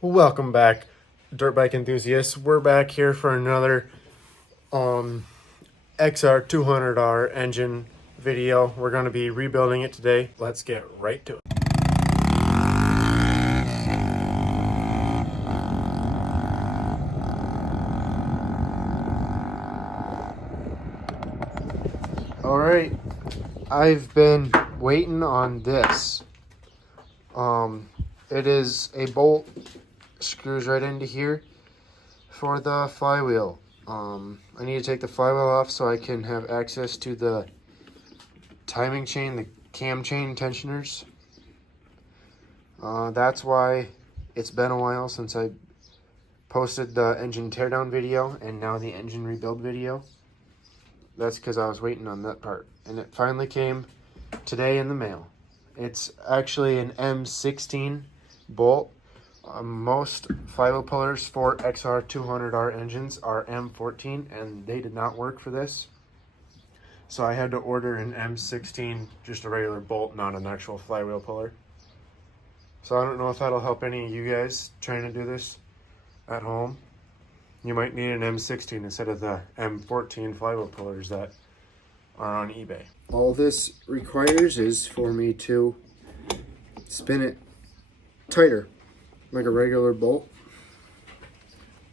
Welcome back, dirt bike enthusiasts. We're back here for another XR200R engine video. We're going to be rebuilding it today. Let's get right to it. All right, I've been waiting on this. It is a bolt, screws right into here for the flywheel. I need to take the flywheel off so I can have access to the timing chain, the cam chain tensioners. That's why it's been a while since I posted the engine teardown video and now the engine rebuild video. That's because I was waiting on that part, and it finally came today in the mail. It's actually an M16 bolt. Most flywheel pullers for XR200R engines are M14, and they did not work for this. So I had to order an M16, just a regular bolt, not an actual flywheel puller. So I don't know if that'll help any of you guys trying to do this at home. You might need an M16 instead of the M14 flywheel pullers that are on eBay. All this requires is for me to spin it tighter, like a regular bolt,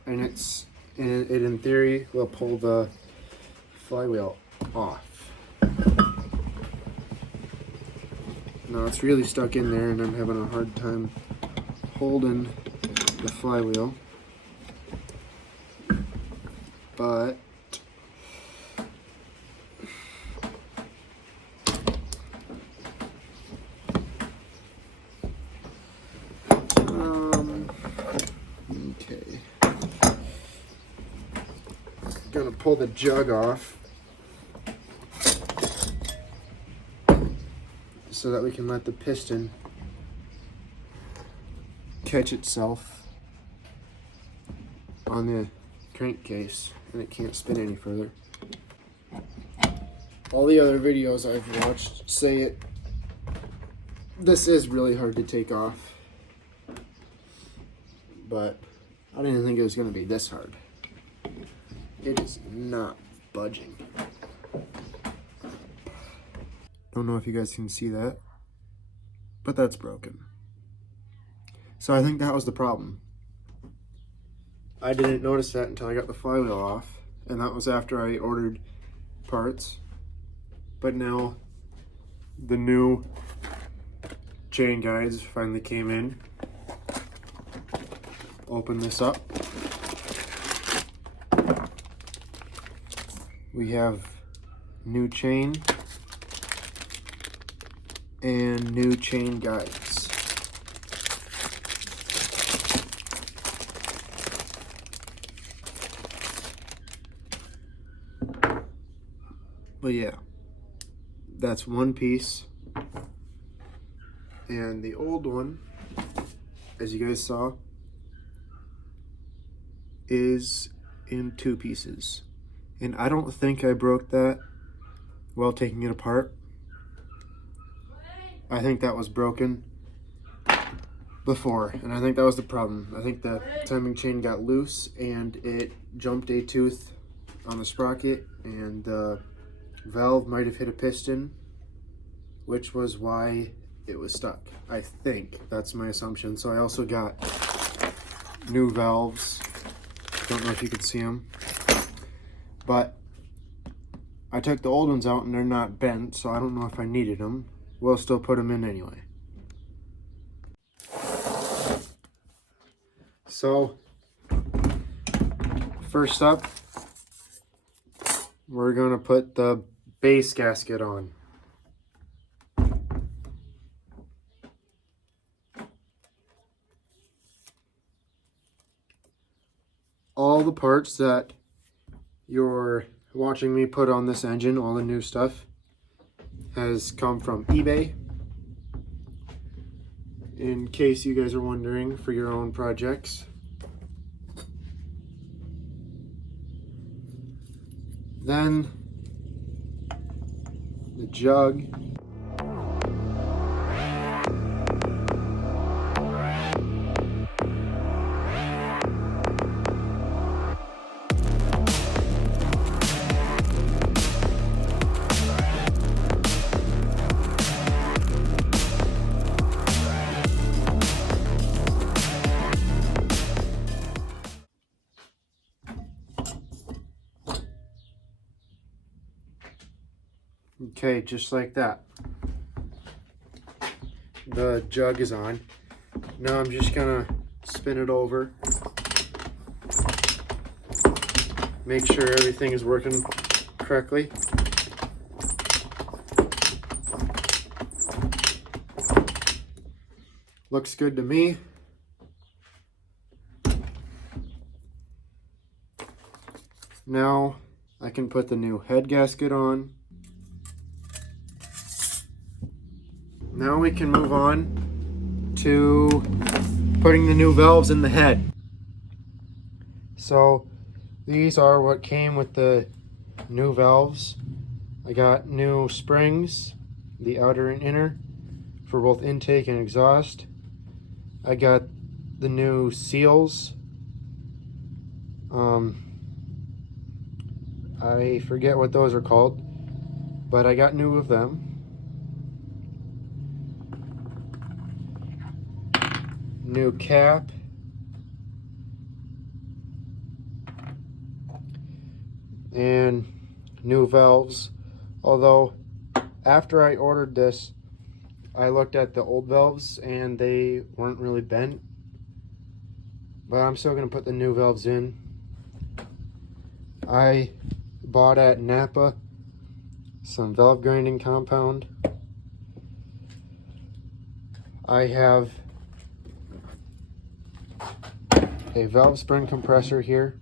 and it in theory will pull the flywheel off. Now it's really stuck in there and I'm having a hard time holding the flywheel, but okay, gonna pull the jug off so that we can let the piston catch itself on the crankcase and it can't spin any further. All the other videos I've watched say this is really hard to take off, but I didn't think it was going to be this hard. It is not budging. Don't know if you guys can see that, but that's broken. So I think that was the problem. I didn't notice that until I got the flywheel off, and that was after I ordered parts. But now the new chain guides finally came in. Open this up. We have new chain and new chain guides. But yeah, that's one piece. And the old one, as you guys saw, is in two pieces. And I don't think I broke that while taking it apart. I think that was broken before, and I think that was the problem. I think the timing chain got loose and it jumped a tooth on the sprocket, and the valve might have hit a piston, which was why it was stuck. I think that's my assumption. So I also got new valves. Don't know if you can see them, but I took the old ones out and they're not bent, so I don't know if I needed them. We'll still put them in anyway. So first up, we're gonna put the base gasket on. All the parts that you're watching me put on this engine, all the new stuff, has come from eBay. In case you guys are wondering, for your own projects. Then the jug. Okay, just like that. The jug is on. Now I'm just gonna spin it over. Make sure everything is working correctly. Looks good to me. Now I can put the new head gasket on. Now we can move on to putting the new valves in the head. So these are what came with the new valves. I got new springs, the outer and inner, for both intake and exhaust. I got the new seals. I forget what those are called, but I got new of them. New cap. And new valves. Although after I ordered this, I looked at the old valves and they weren't really bent, but I'm still going to put the new valves in. I bought at Napa some valve grinding compound. I have a valve spring compressor here.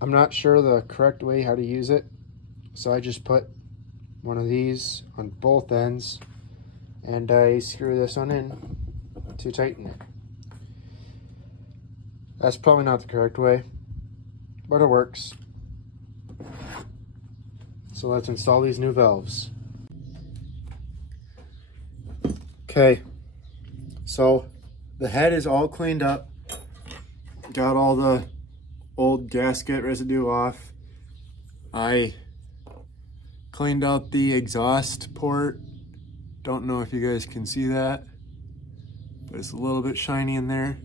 I'm not sure the correct way how to use it, so I just put one of these on both ends and I screw this one in to tighten it. That's probably not the correct way, but it works. So let's install these new valves. Okay, so the head is all cleaned up. Got all the old gasket residue off. I cleaned out the exhaust port. Don't know if you guys can see that, but it's a little bit shiny in there.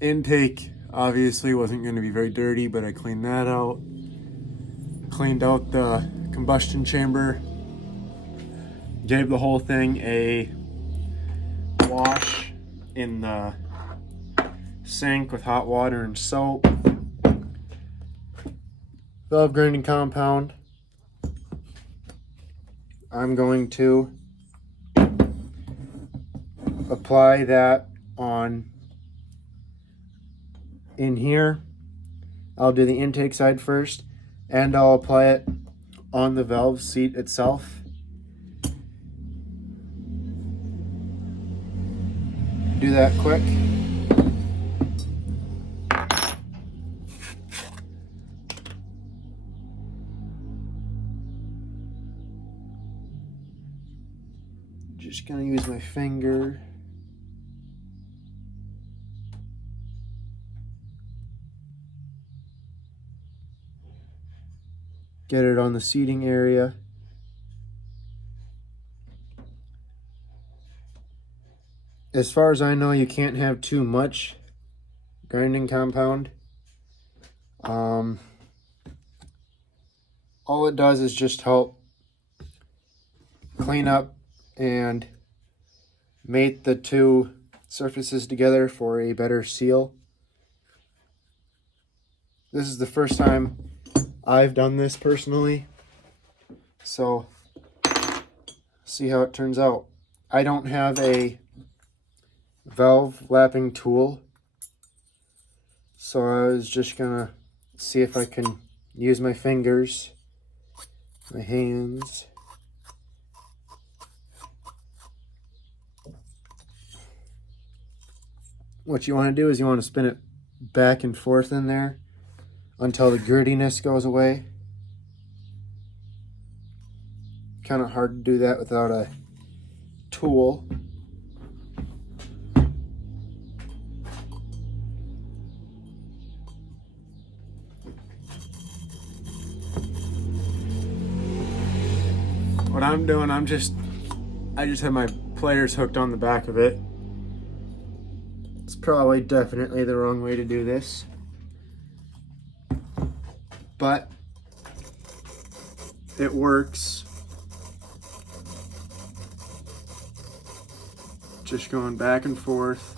Intake obviously wasn't going to be very dirty, but I cleaned that out. Cleaned out the combustion chamber. Gave the whole thing a wash in the sink with hot water and soap. Valve grinding compound. I'm going to apply that on in here. I'll do the intake side first, and I'll apply it on the valve seat itself. Do that quick. Just gonna use my finger. Get it on the seating area. As far as I know, you can't have too much grinding compound. All it does is just help clean up and mate the two surfaces together for a better seal. This is the first time I've done this personally, so see how it turns out. I don't have a valve lapping tool, so I was just gonna see if I can use my fingers, my hands. What you want to do is you want to spin it back and forth in there until the grittiness goes away. Kind of hard to do that without a tool. What I'm doing, I just have my pliers hooked on the back of it. It's probably definitely the wrong way to do this, but it works. Just going back and forth.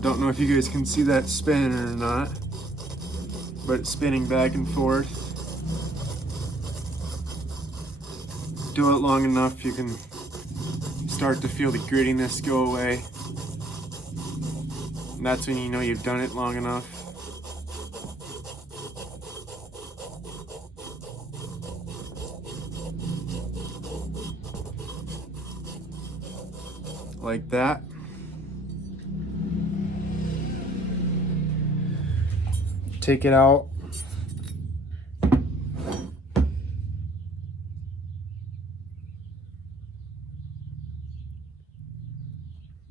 Don't know if you guys can see that spinning or not, but it's spinning back and forth. Do it long enough, you can start to feel the grittiness go away. And that's when you know you've done it long enough. Like that. Take it out.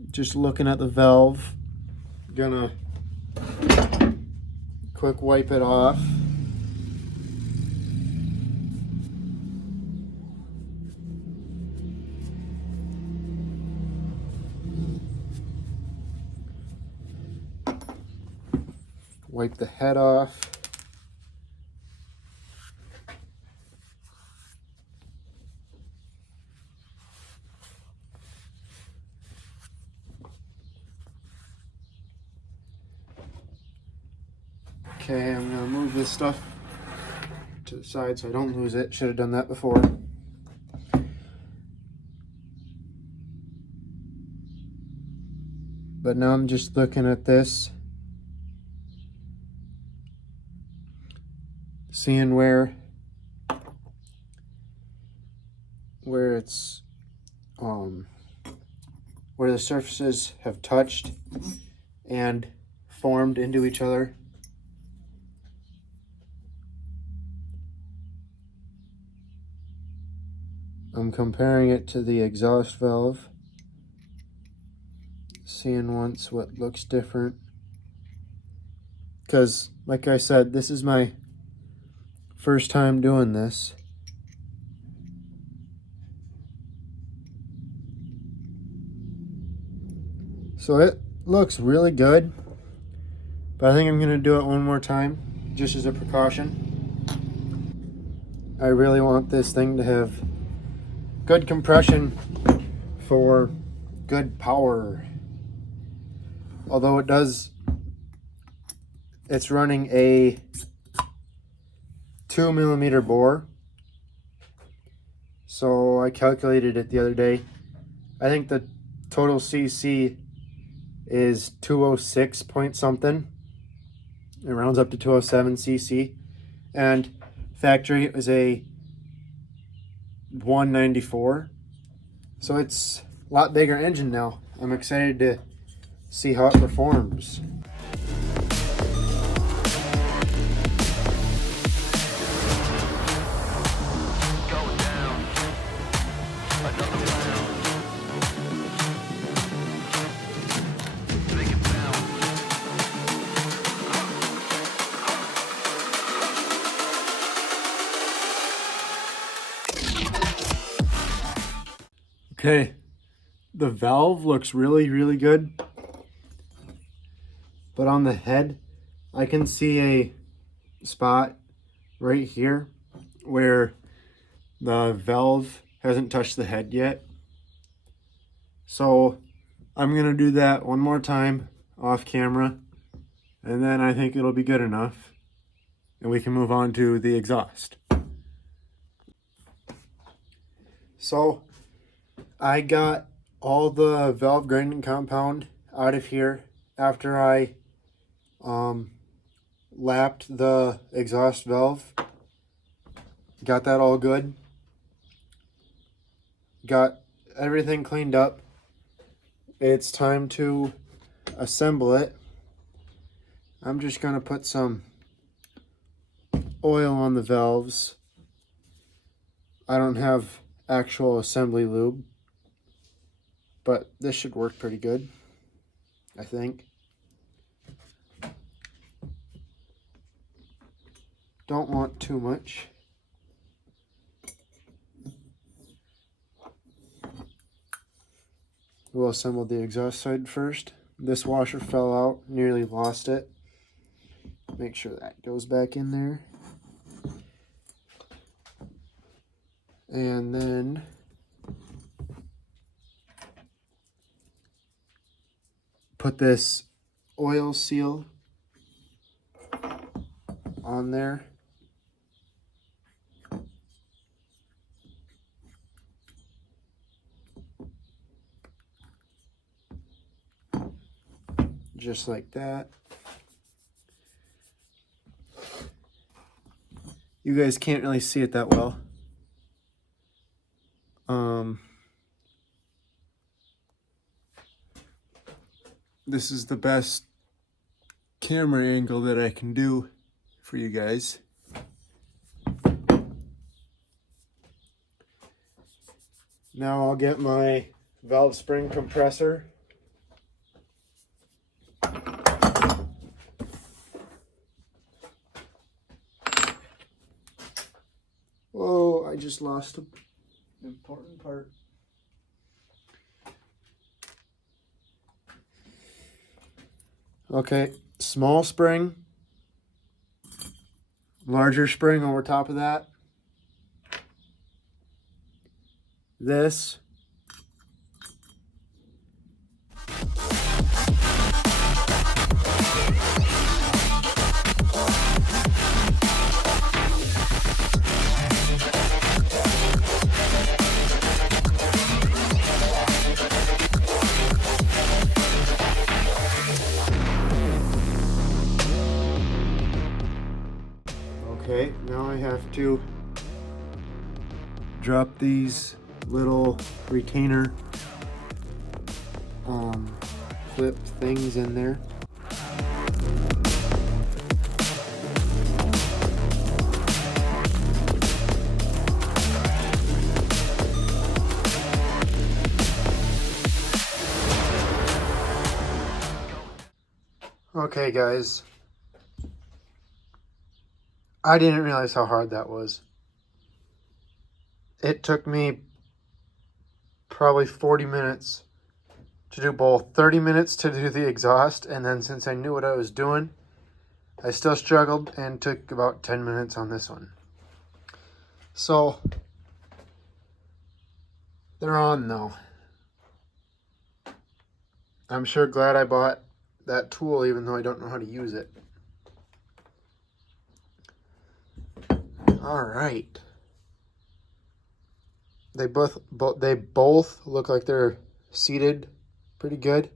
Just looking at the valve, gonna quick wipe it off. Wipe the head off. Okay, I'm gonna move this stuff to the side so I don't lose it. Should have done that before. But now I'm just looking at this, seeing where it's where the surfaces have touched and formed into each other. I'm comparing it to the exhaust valve, seeing once what looks different. Because, like I said, this is my first time doing this. So it looks really good, but I think I'm gonna do it one more time, just as a precaution. I really want this thing to have good compression for good power. Although it's running a 2mm bore. So I calculated it the other day. I think the total CC is 206 point something. It rounds up to 207 CC. And factory it was a 194. So it's a lot bigger engine now. I'm excited to see how it performs. Okay, the valve looks really, really good. But on the head, I can see a spot right here where the valve hasn't touched the head yet. So I'm gonna do that one more time off camera, and then I think it'll be good enough and we can move on to the exhaust. So I got all the valve grinding compound out of here after I lapped the exhaust valve. Got that all good. Got everything cleaned up. It's time to assemble it. I'm just gonna put some oil on the valves. I don't have actual assembly lube, but this should work pretty good, I think. Don't want too much. We'll assemble the exhaust side first. This washer fell out, nearly lost it. Make sure that goes back in there. And then put this oil seal on there. Just like that. You guys can't really see it that well. This is the best camera angle that I can do for you guys. Now I'll get my valve spring compressor. Whoa, I just lost an important part. Okay, small spring, larger spring over top of that. This. Okay, now I have to drop these little retainer flip things in there. Okay guys, I didn't realize how hard that was. It took me probably 40 minutes to do both. 30 minutes to do the exhaust, and then since I knew what I was doing, I still struggled and took about 10 minutes on this one. So, they're on though. I'm sure glad I bought that tool even though I don't know how to use it. All right. They both look like they're seated pretty good.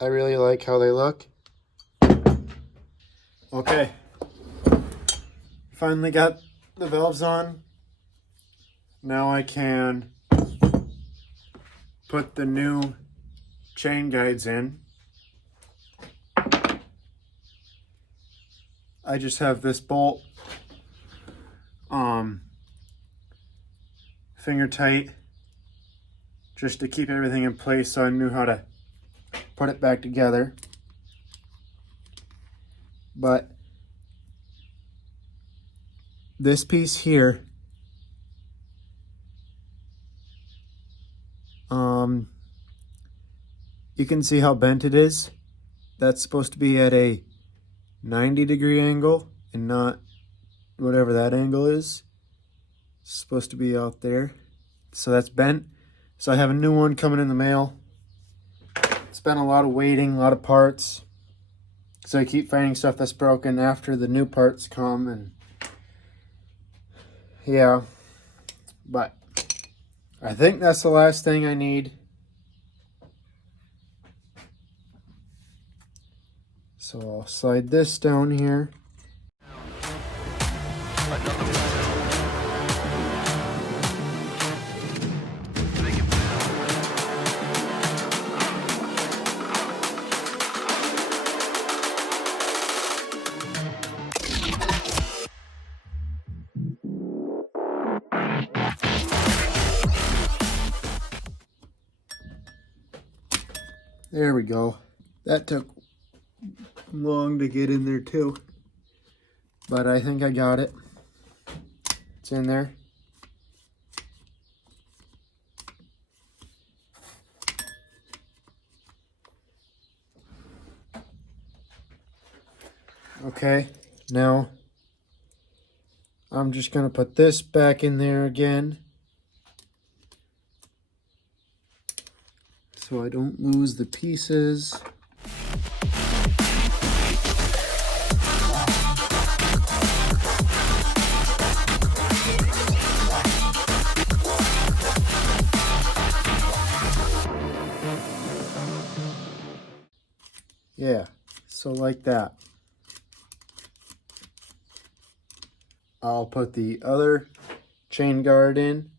I really like how they look. Okay. Finally got the valves on. Now I can put the new chain guides in. I just have this bolt finger tight just to keep everything in place, so I knew how to put it back together. But this piece here, you can see how bent it is. That's supposed to be at a 90-degree angle and not whatever that angle is. It's supposed to be out there. So that's bent. So I have a new one coming in the mail. It's been a lot of waiting, a lot of parts. So I keep finding stuff that's broken after the new parts come, and yeah. But I think that's the last thing I need. So I'll slide this down here. There we go. That took long to get in there too, but I think I got it. It's in there. Okay, now I'm just gonna put this back in there again so I don't lose the pieces. Yeah, so like that. I'll put the other chain guard in.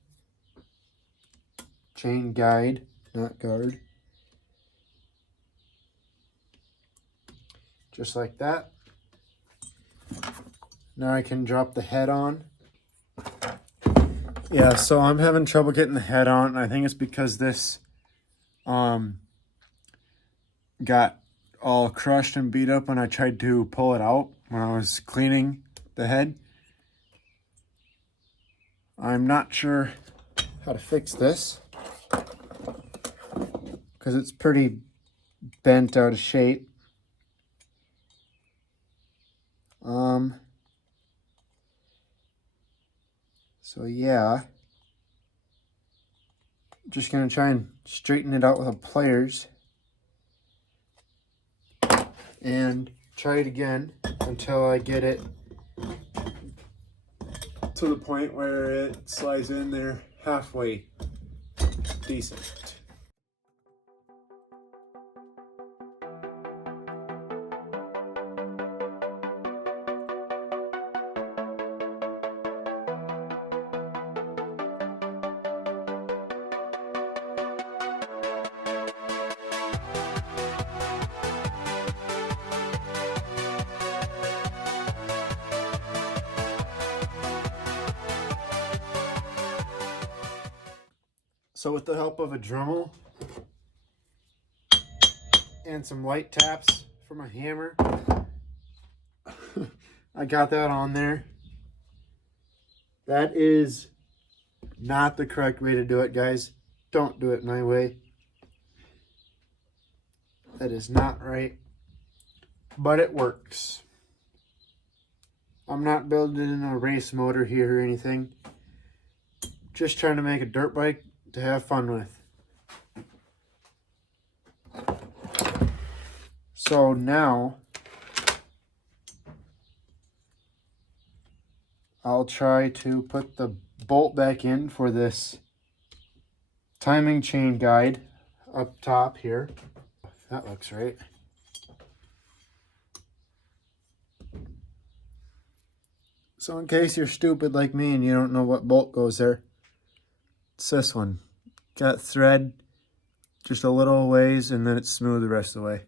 Chain guide, not guard. Just like that. Now I can drop the head on. Yeah, so I'm having trouble getting the head on. I think it's because this got all crushed and beat up when I tried to pull it out when I was cleaning the head. I'm not sure how to fix this because it's pretty bent out of shape. So yeah, just gonna try and straighten it out with the pliers and try it again until I get it to the point where it slides in there halfway decent. So with the help of a Dremel and some light taps from a hammer, I got that on there. That is not the correct way to do it, guys. Don't do it my way. That is not right, but it works. I'm not building a race motor here or anything. Just trying to make a dirt bike to have fun with. So now I'll try to put the bolt back in for this timing chain guide up top here. That looks right. So in case you're stupid like me and you don't know what bolt goes there, it's this one. Got thread just a little ways and then it's smooth the rest of the way.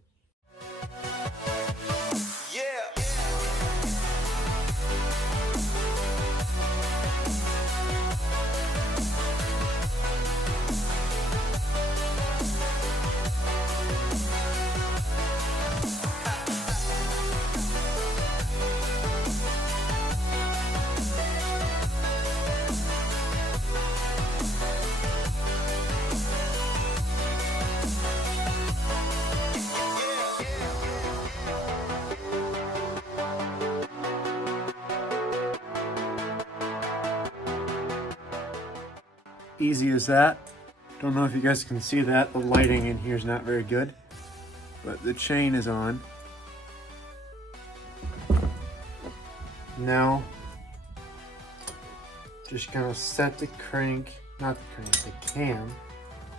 Easy as that. Don't know if you guys can see that. The lighting in here is not very good, but the chain is on. Now, just gonna set the crank, not the crank, the cam.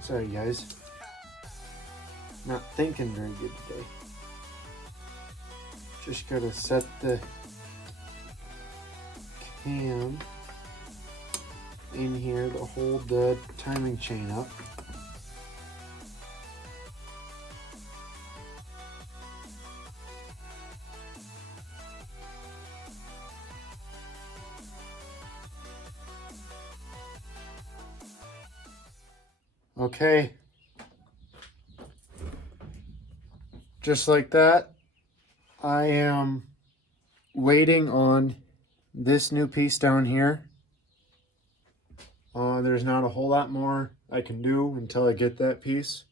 Sorry guys, not thinking very good today. Just gotta set the cam in here to hold the timing chain up. Okay, just like that. I am waiting on this new piece down here. There's not a whole lot more I can do until I get that piece.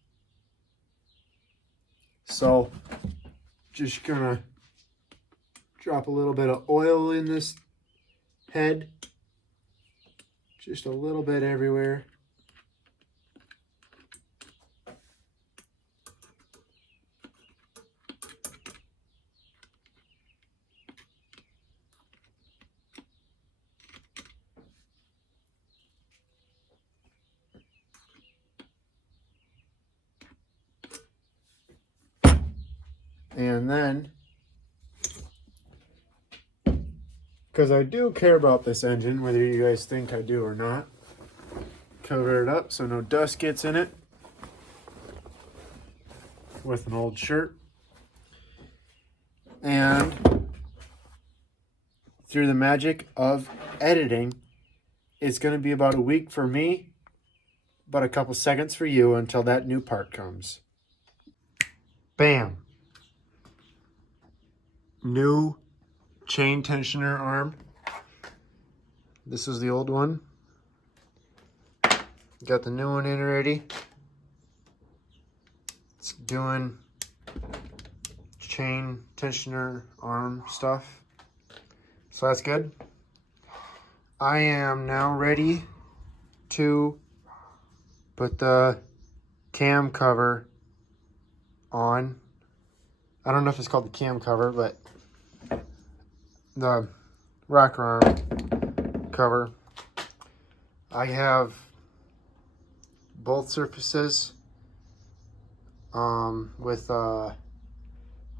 So just gonna Drop a little bit of oil in this head. Just a little bit everywhere. And then, because I do care about this engine, whether you guys think I do or not, cover it up so no dust gets in it with an old shirt. And through the magic of editing, it's going to be about a week for me, about a couple seconds for you until that new part comes. Bam! New chain tensioner arm. This is the old one. Got the new one in already. It's doing chain tensioner arm stuff. So that's good. I am now ready to put the cam cover on. I don't know if it's called the cam cover, but the rocker arm cover. I have both surfaces with what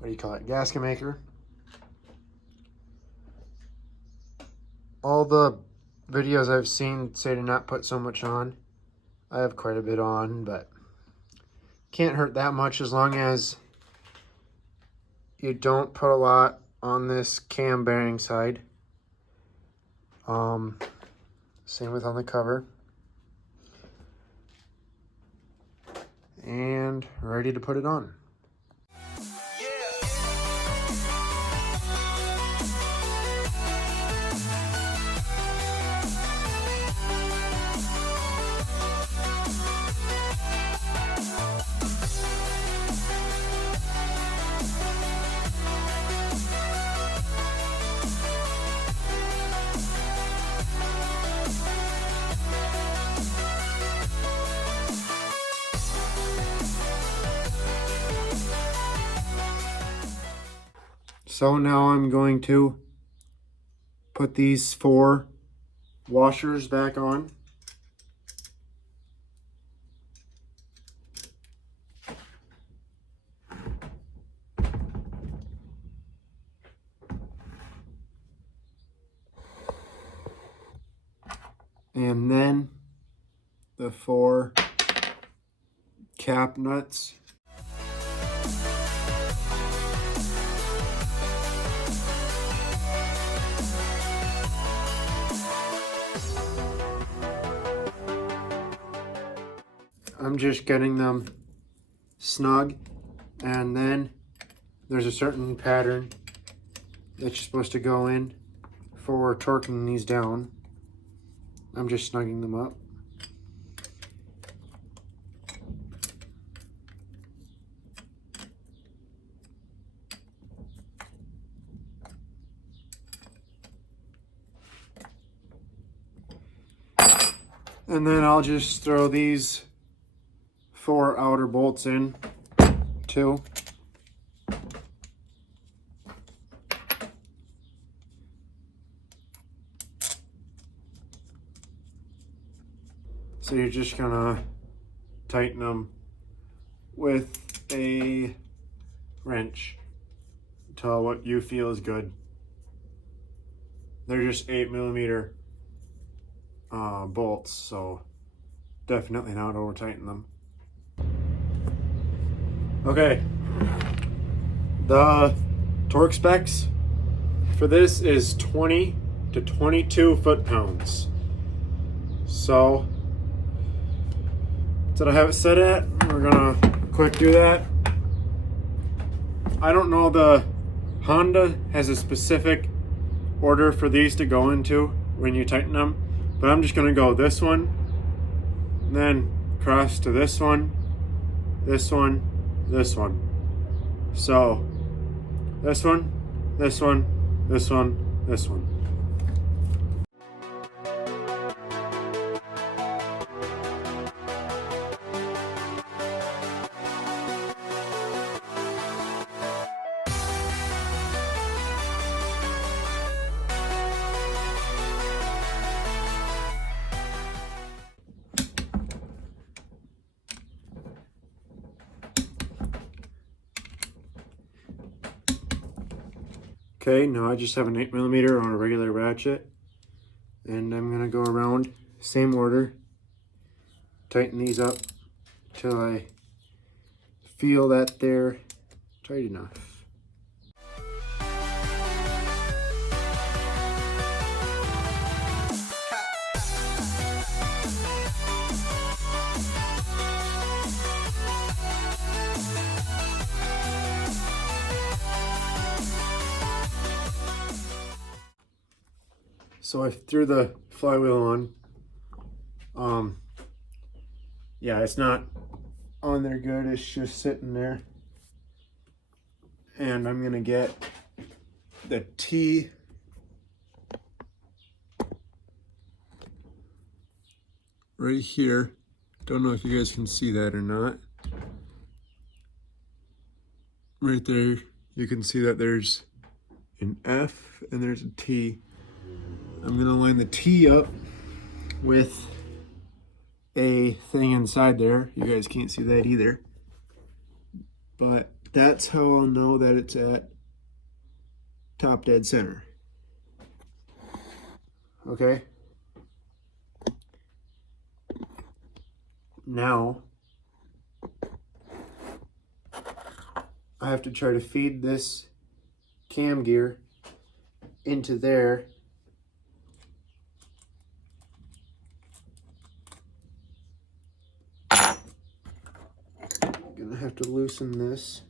do you call it, gasket maker. All the videos I've seen say to not put so much on. I have quite a bit on, but can't hurt that much as long as you don't put a lot on this cam bearing side. Same with on the cover. And ready to put it on. So now I'm going to put these 4 washers back on. And then the 4 cap nuts. I'm just getting them snug, and then there's a certain pattern that you're supposed to go in for torquing these down. I'm just snugging them up. And then I'll just throw these 4 outer bolts in too. So you're just gonna tighten them with a wrench to what you feel is good. They're just 8mm bolts, so definitely not over tighten them. Okay, the torque specs for this is 20 to 22 foot-pounds. So that's what I have it set at. We're gonna quick do that. I don't know, the Honda has a specific order for these to go into when you tighten them, but I'm just gonna go this one, then cross to this one, this one, this one. So this one, this one, this one, this one. Okay, now I just have an 8mm on a regular ratchet, and I'm gonna go around, same order, tighten these up till I feel that they're tight enough. So I threw the flywheel on. Yeah, it's not on there good, it's just sitting there. And I'm gonna get the T right here. Don't know if you guys can see that or not. Right there, you can see that there's an F and there's a T. I'm gonna line the T up with a thing inside there. You guys can't see that either. But that's how I'll know that it's at top dead center. Okay. Now, I have to try to feed this cam gear into there. Gonna have to loosen this.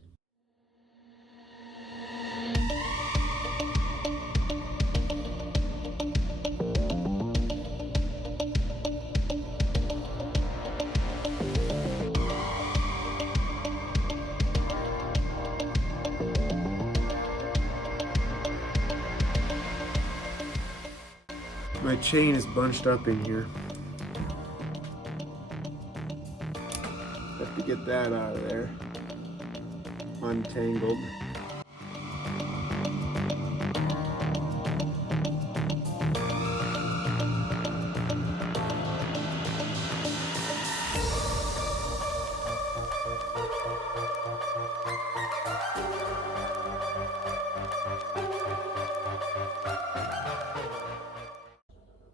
My chain is bunched up in here. Have to get that out of there. Untangled.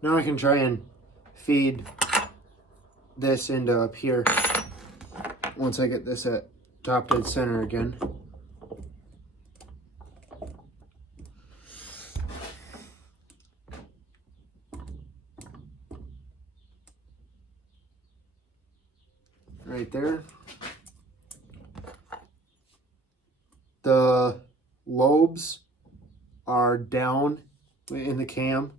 Now I can try and feed this into up here once I get this at top dead center again. Right there. The lobes are down in the cam.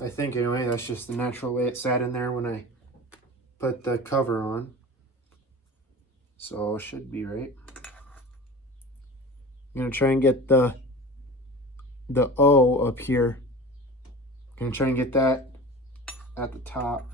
I think anyway, that's just the natural way it sat in there when I put the cover on. So it should be right. I'm gonna try and get the O up here. I'm gonna try and get that at the top.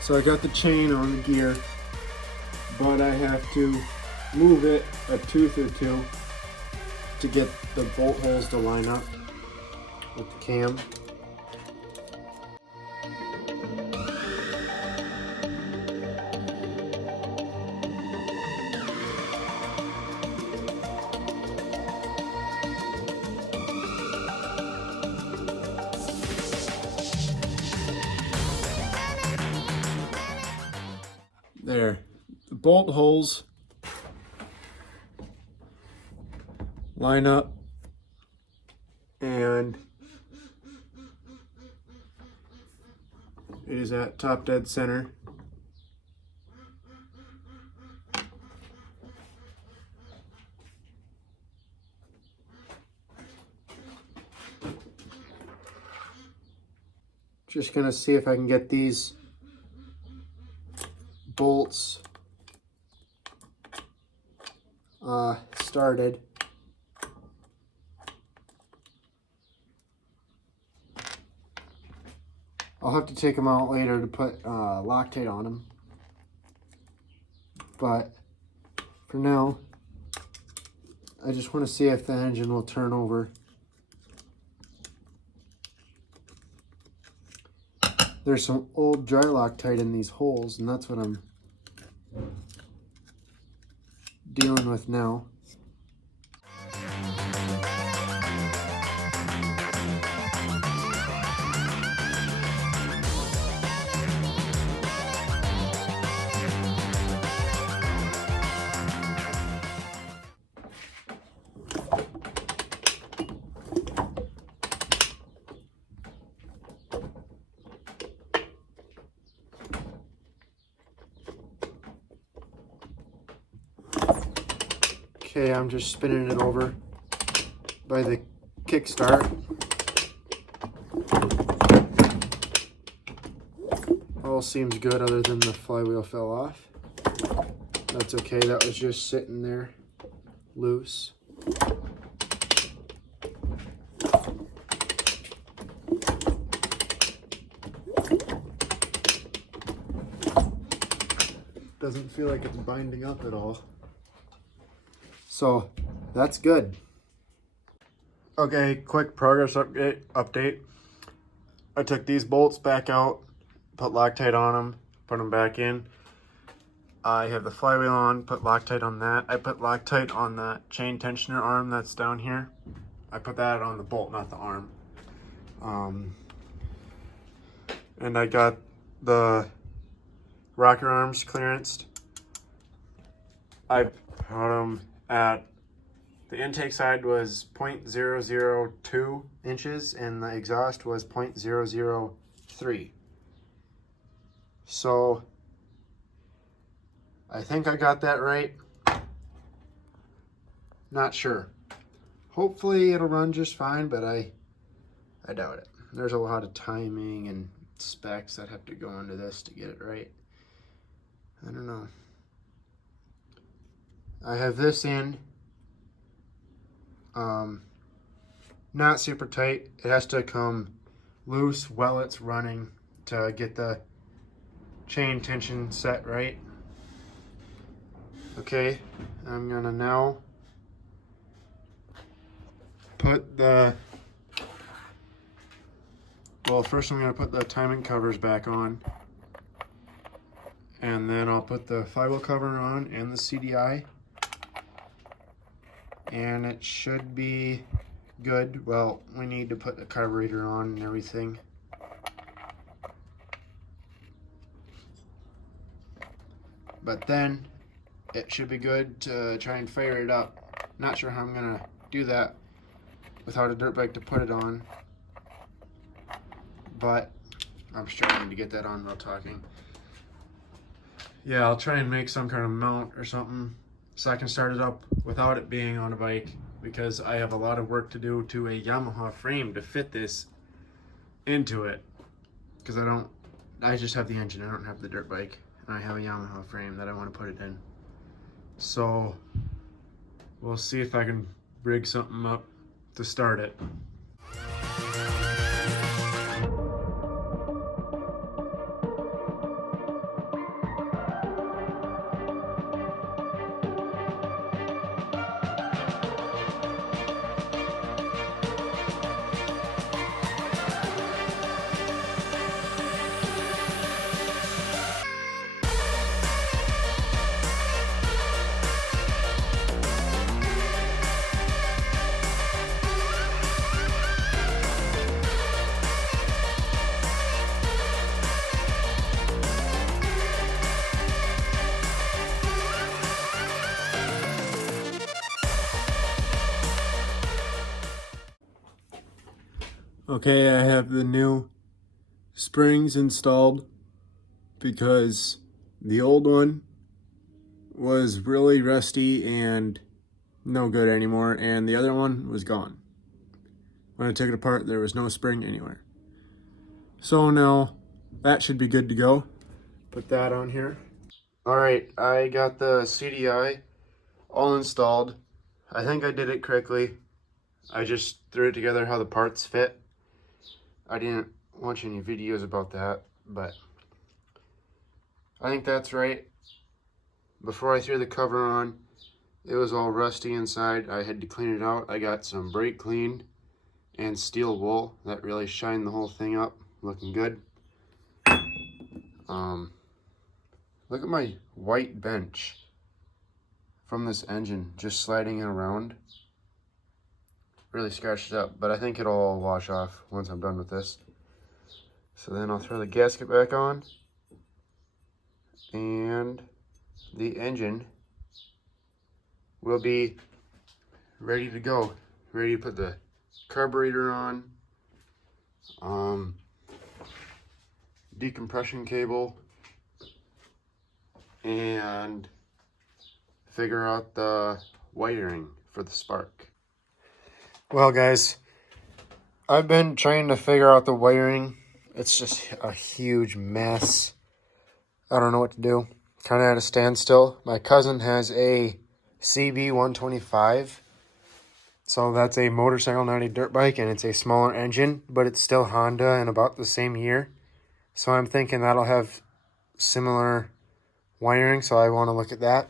So I got the chain on the gear, but I have to move it a tooth or two to get the bolt holes to line up with the cam. There, the bolt holes line up, and it is at top dead center. Just gonna see if I can get these bolts started. I'll have to take them out later to put Loctite on them. But for now, I just want to see if the engine will turn over. There's some old dry Loctite in these holes, and that's what I'm dealing with now. Okay, I'm just spinning it over by the kickstart. All seems good other than the flywheel fell off. That's okay, that was just sitting there loose. Doesn't feel like it's binding up at all. So that's good. Okay, quick progress update. I took these bolts back out, put Loctite on them, put them back in. I have the flywheel on, put Loctite on that. I put Loctite on the chain tensioner arm that's down here. I put that on the bolt, not the arm. And I got the rocker arms clearanced. I put them at the intake side was 0.002 inches and the exhaust was 0.003. So I think I got that right. Not sure. Hopefully it'll run just fine, but I doubt it. There's a lot of timing and specs that have to go into this to get it right. I don't know. I have this in, not super tight. It has to come loose while it's running to get the chain tension set right. Okay, I'm gonna now put the, well, first I'm gonna put the timing covers back on, and then I'll put the flywheel cover on and the CDI. And it should be good. Well, we need to put the carburetor on and everything. But then it should be good to try and fire it up. Not sure how I'm gonna do that without a dirt bike to put it on. But I'm struggling to get that on while talking. Yeah, I'll try and make some kind of mount or something so I can start it up without it being on a bike, because I have a lot of work to do to a Yamaha frame to fit this into it, because I just have the engine, I don't have the dirt bike, and I have a Yamaha frame that I want to put it in. So we'll see if I can rig something up to start it. Okay, I have the new springs installed because the old one was really rusty and no good anymore, and the other one was gone. When I took it apart, there was no spring anywhere. So now that should be good to go. Put that on here. All right, I got the CDI all installed. I think I did it correctly. I just threw it together how the parts fit. I didn't watch any videos about that, but I think that's right. Before I threw the cover on, it was all rusty inside. I had to clean it out. I got some brake clean and steel wool that really shined the whole thing up, looking good. Look at my white bench from this engine just sliding it around. Really scratched it up, but I think it'll all wash off once I'm done with this. So then I'll throw the gasket back on, and the engine will be ready to go. Ready to put the carburetor on, decompression cable, and figure out the wiring for the spark. Well guys, I've been trying to figure out the wiring. It's just a huge mess. I don't know what to do. Kind of at a standstill. My cousin has a CB125. So that's a motorcycle, not a dirt bike, and it's a smaller engine, but it's still Honda and about the same year. So I'm thinking that'll have similar wiring, so I want to look at that.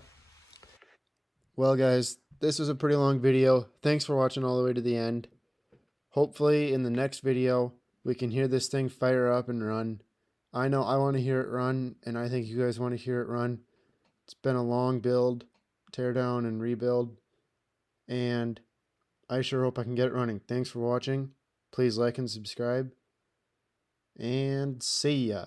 Well guys, this was a pretty long video. Thanks for watching all the way to the end. Hopefully in the next video we can hear this thing fire up and run. I know I want to hear it run, and I think you guys want to hear it run. It's been a long build, tear down and rebuild, and I sure hope I can get it running. Thanks for watching. Please like and subscribe, and see ya.